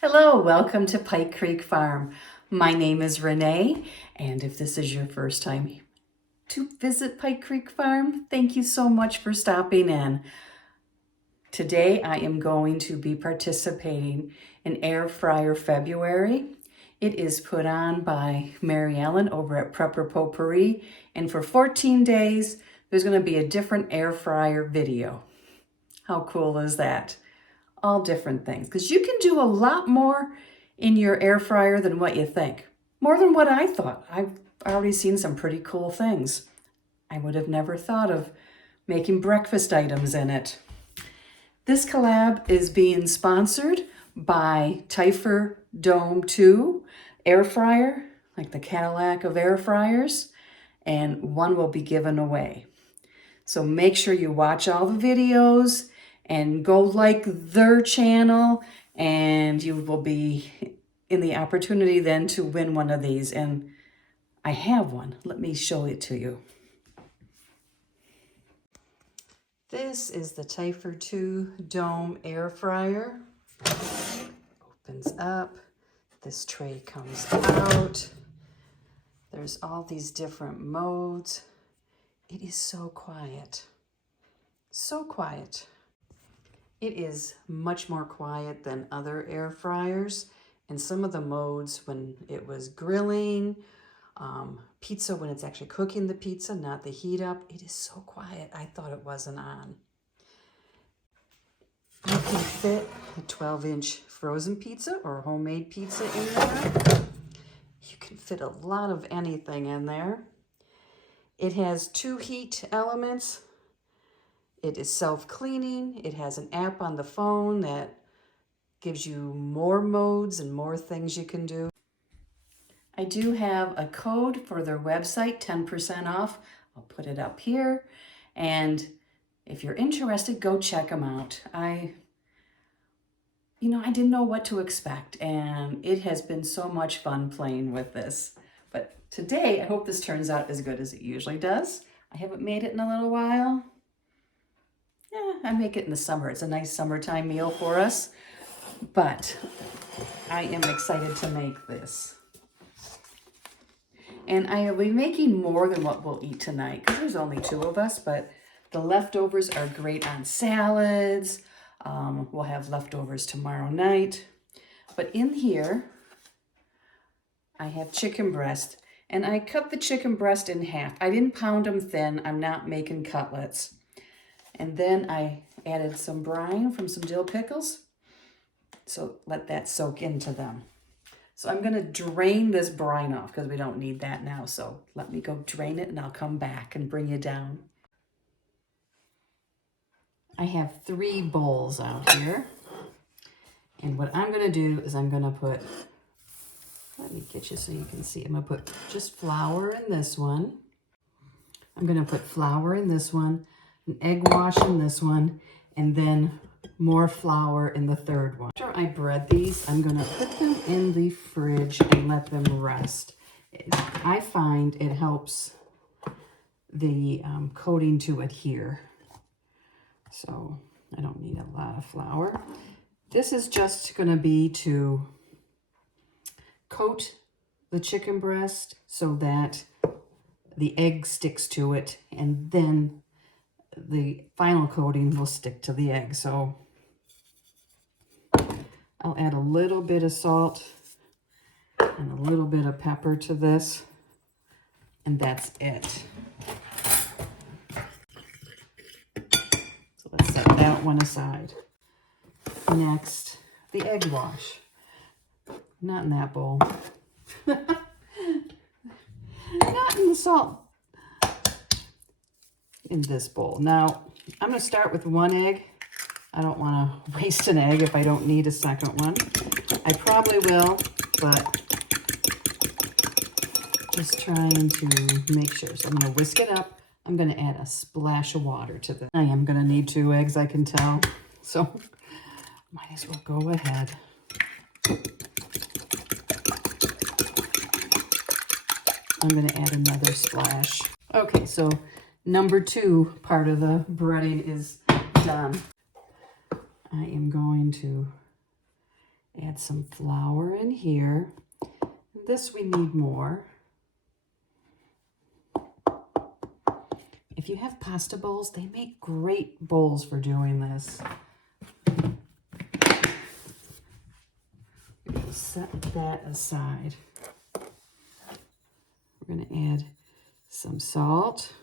Hello, welcome to Pike Creek Farm. My name is Renee, and if this is your first time to visit Pike Creek Farm, thank you so much for stopping in. Today I am going to be participating in Airfryer February. It is put on by Mary Ellen over at Prepper Potpourri, and for 14 days there's going to be a different air fryer video. How cool is that? All different things, because you can do a lot more in your air fryer than what you think. More than what I thought. I've already seen some pretty cool things. I would have never thought of making breakfast items in it. This collab is being sponsored by Typhur Dome 2 air fryer, like the Cadillac of air fryers, and one will be given away. So make sure you watch all the videos and go like their channel, and you will be in the opportunity then to win one of these. And I have one. Let me show it to you. This is the Typhur 2 Dome air fryer. Opens up. This tray comes out. There's all these different modes. It is so quiet. So quiet. It is much more quiet than other air fryers. And some of the modes, when it was grilling, pizza, when it's actually cooking the pizza, not the heat up, it is so quiet. I thought it wasn't on. You can fit a 12-inch frozen pizza or homemade pizza in there. You can fit a lot of anything in there. It has 2 heat elements. It is self-cleaning. It has an app on the phone that gives you more modes and more things you can do. I do have a code for their website, 10% off. I'll put it up here. And if you're interested, go check them out. I didn't know what to expect, and it has been so much fun playing with this. But today, I hope this turns out as good as it usually does. I haven't made it in a little while. Yeah, I make it in the summer. It's a nice summertime meal for us, but I am excited to make this. And I will be making more than what we'll eat tonight, because there's only 2 of us, but the leftovers are great on salads. We'll have leftovers tomorrow night. But in here, I have chicken breast, and I cut the chicken breast in half. I didn't pound them thin. I'm not making cutlets. And then I added some brine from some dill pickles. So let that soak into them. So I'm gonna drain this brine off because we don't need that now. So let me go drain it and I'll come back and bring you down. I have 3 bowls out here. And what I'm gonna do is I'm gonna put, let me get you so you can see. I'm gonna put just flour in this one. I'm gonna put flour in this one, an egg wash in this one, and then more flour in the third one. After I bread these, I'm gonna put them in the fridge and let them rest. I find it helps the coating to adhere. So I don't need a lot of flour. This is just gonna be to coat the chicken breast so that the egg sticks to it, and then the final coating will stick to the egg. So I'll add a little bit of salt and a little bit of pepper to this, and that's it. So let's set that one aside. Next, the egg wash. Not in that bowl. Not in the salt. In this bowl. Now, I'm going to start with 1 egg. I don't want to waste an egg if I don't need a second one. I probably will, but just trying to make sure. So I'm going to whisk it up. I'm going to add a splash of water to this. I am going to need 2 eggs, I can tell. So might as well go ahead. I'm going to add another splash. Okay, so number 2 part of the breading is done. I am going to add some flour in here. This we need more. If you have pasta bowls, they make great bowls for doing this. We'll set that aside. We're going to add some salt,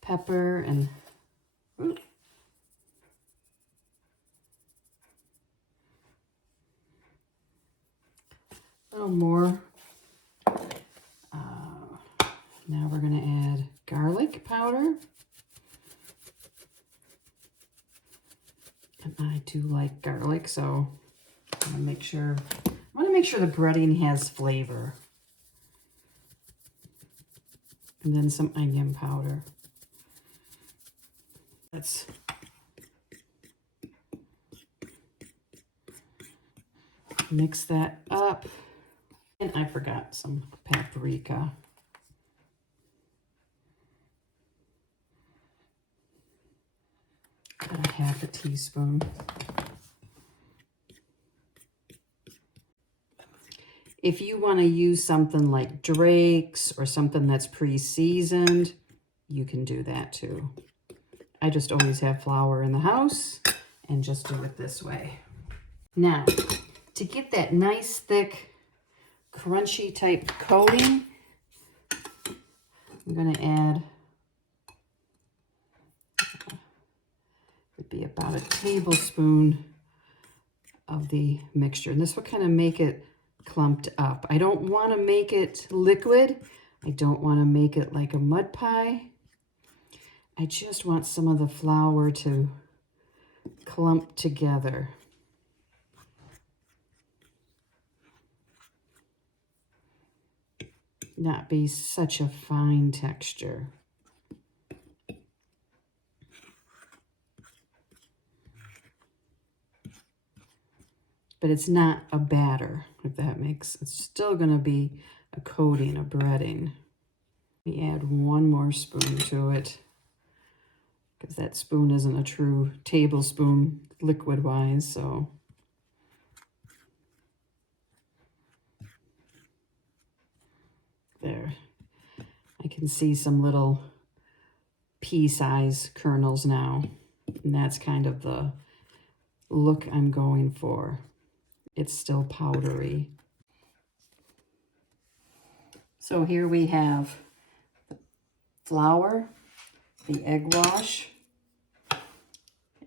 pepper, and a little more. Now we're going to add garlic powder. And I do like garlic, so I want to make sure the breading has flavor. And then some onion powder. Let's mix that up. And I forgot some paprika. About a half a teaspoon. If you want to use something like Drake's or something that's pre-seasoned, you can do that too. I just always have flour in the house and just do it this way. Now, to get that nice, thick, crunchy type coating, I'm going to add, would be about a tablespoon of the mixture. And this will kind of make it clumped up. I don't want to make it liquid. I don't want to make it like a mud pie. I just want some of the flour to clump together. Not be such a fine texture. But it's not a batter, if that makes, it's still going to be a coating, a breading. We add one more spoon to it, because that spoon isn't a true tablespoon liquid-wise, so. There. I can see some little pea-size kernels now, and that's kind of the look I'm going for. It's still powdery. So here we have the flour, the egg wash,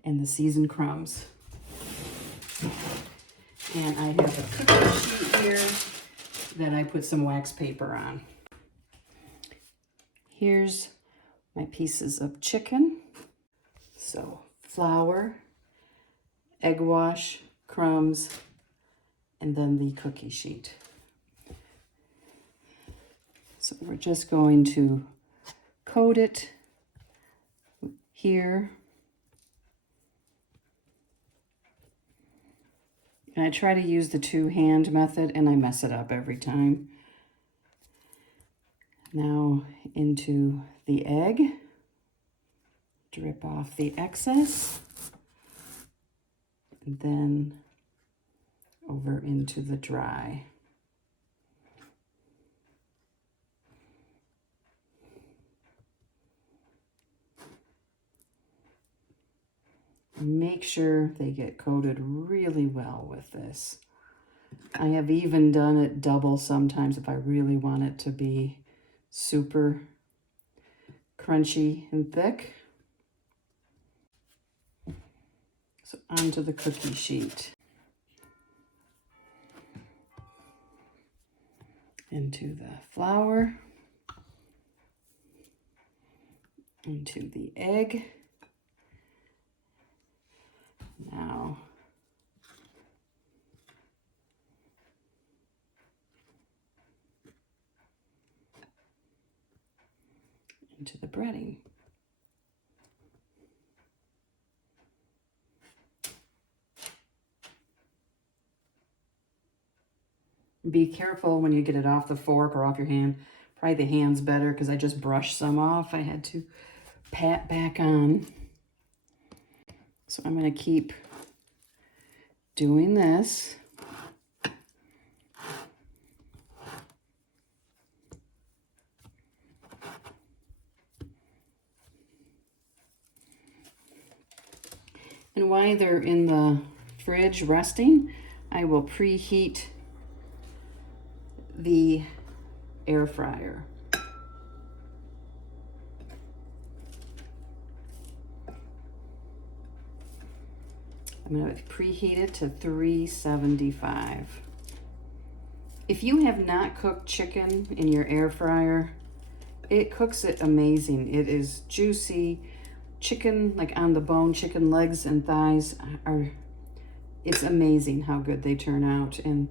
and the seasoned crumbs. And I have a cookie sheet here that I put some wax paper on. Here's my pieces of chicken. So flour, egg wash, crumbs, and then the cookie sheet. So we're just going to coat it here. And I try to use the two-hand method, and I mess it up every time. Now into the egg. Drip off the excess. And then over into the dry. Make sure they get coated really well with this. I have even done it double sometimes if I really want it to be super crunchy and thick. So onto the cookie sheet. Into the flour. Into the egg. Now, into the breading. Be careful when you get it off the fork or off your hand. Probably the hand's better because I just brushed some off. I had to pat back on. So I'm going to keep doing this. And while they're in the fridge resting, I will preheat the air fryer. I'm going to preheat it to 375. If you have not cooked chicken in your air fryer, it cooks it amazing. It is juicy. Chicken, like on the bone, chicken legs and thighs it's amazing how good they turn out. And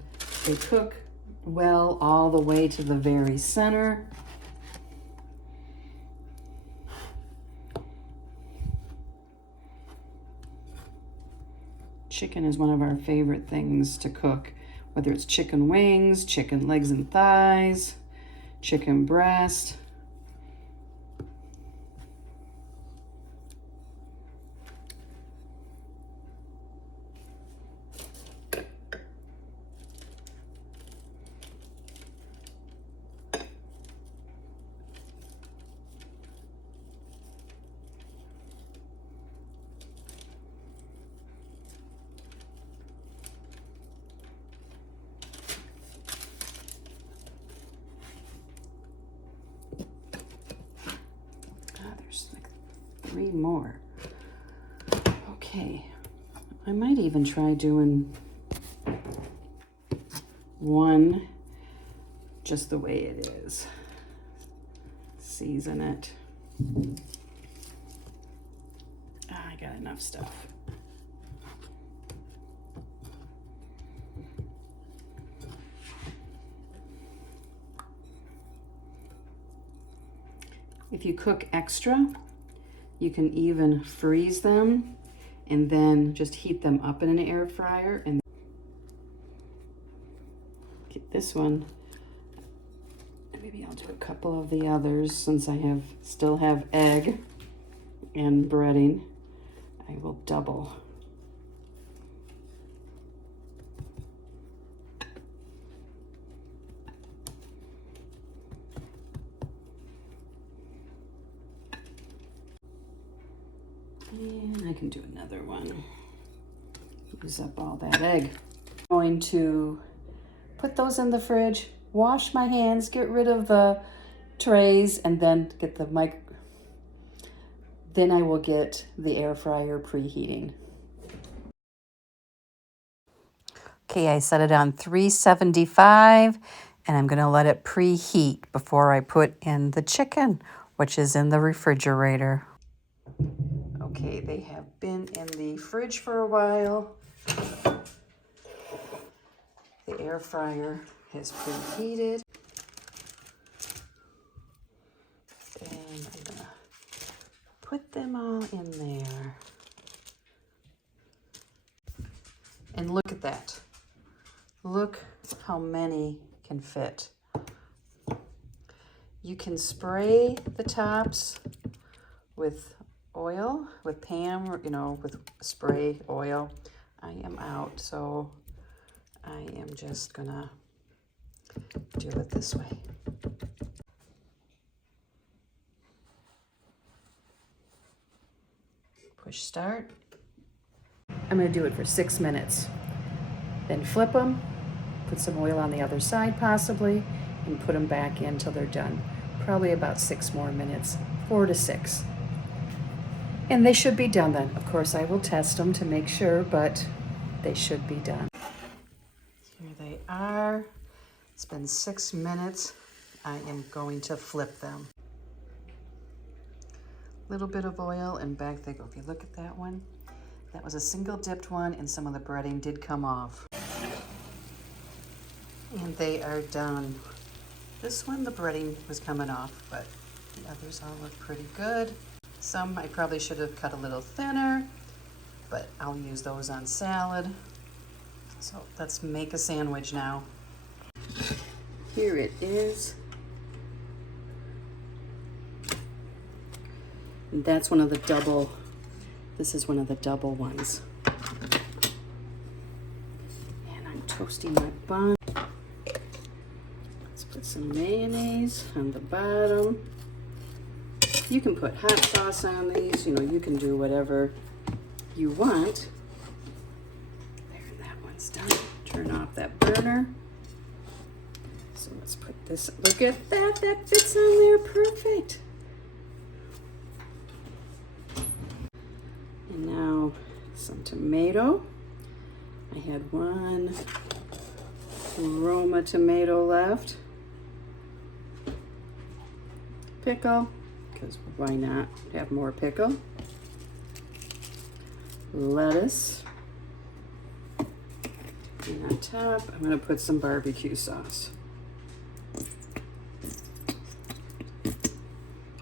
they cook well all the way to the very center. Chicken is one of our favorite things to cook, whether it's chicken wings, chicken legs and thighs, chicken breast. There's like 3 more. Okay, I might even try doing one just the way it is. Season it. I got enough stuff. If you cook extra, you can even freeze them and then just heat them up in an air fryer. And get this one. Maybe I'll do a couple of the others since I still have egg and breading. I will double. And I can do another one. Use up all that egg. I'm going to put those in the fridge, wash my hands, get rid of the trays, and then get the mic. Then I will get the air fryer preheating. Okay, I set it on 375, and I'm gonna let it preheat before I put in the chicken, which is in the refrigerator. Okay, they have been in the fridge for a while. The air fryer has preheated. And I'm gonna put them all in there. And look at that. Look how many can fit. You can spray the tops with oil, with Pam, or, with spray oil. I am out, so I am just gonna do it this way. Push start. I'm gonna do it for 6 minutes. Then flip them, put some oil on the other side possibly, and put them back in till they're done. Probably about 6 more minutes, 4 to 6. And they should be done then. Of course, I will test them to make sure, but they should be done. Here they are. It's been 6 minutes. I am going to flip them. Little bit of oil and back they go. If you look at that one, that was a single dipped one and some of the breading did come off. And they are done. This one, the breading was coming off, but the others all look pretty good. Some I probably should have cut a little thinner, but I'll use those on salad. So let's make a sandwich now. Here it is. And that's one of the double, this is one of the double ones. toasting my bun. Let's put some mayonnaise on the bottom. You can put hot sauce on these, you know, you can do whatever you want. There, that one's done. Turn off that burner. So let's put this, look at that, that fits on there perfect. And now some tomato. I had one Roma tomato left. Pickle, because why not have more pickle? Lettuce. And on top, I'm going to put some barbecue sauce.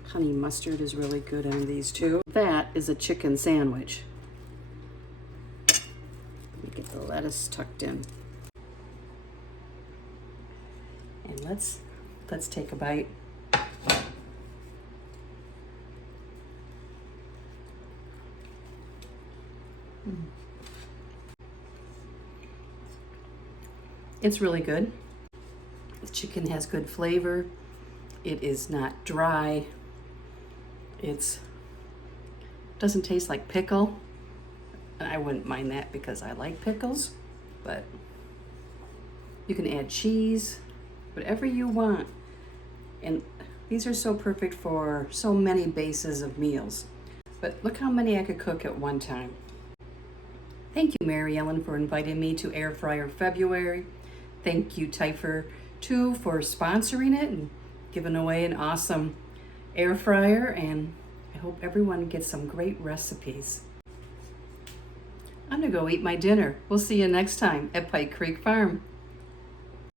Honey mustard is really good on these too. That is a chicken sandwich. Let me get the lettuce tucked in. And let's take a bite. It's really good. The chicken has good flavor. It is not dry. It doesn't taste like pickle. I wouldn't mind that because I like pickles, but you can add cheese, whatever you want. And these are so perfect for so many bases of meals. But look how many I could cook at one time. Thank you, Mary Ellen, for inviting me to Airfryer February. Thank you, Typhur, too, for sponsoring it and giving away an awesome air fryer. And I hope everyone gets some great recipes. I'm gonna go eat my dinner. We'll see you next time at Pike Creek Farm.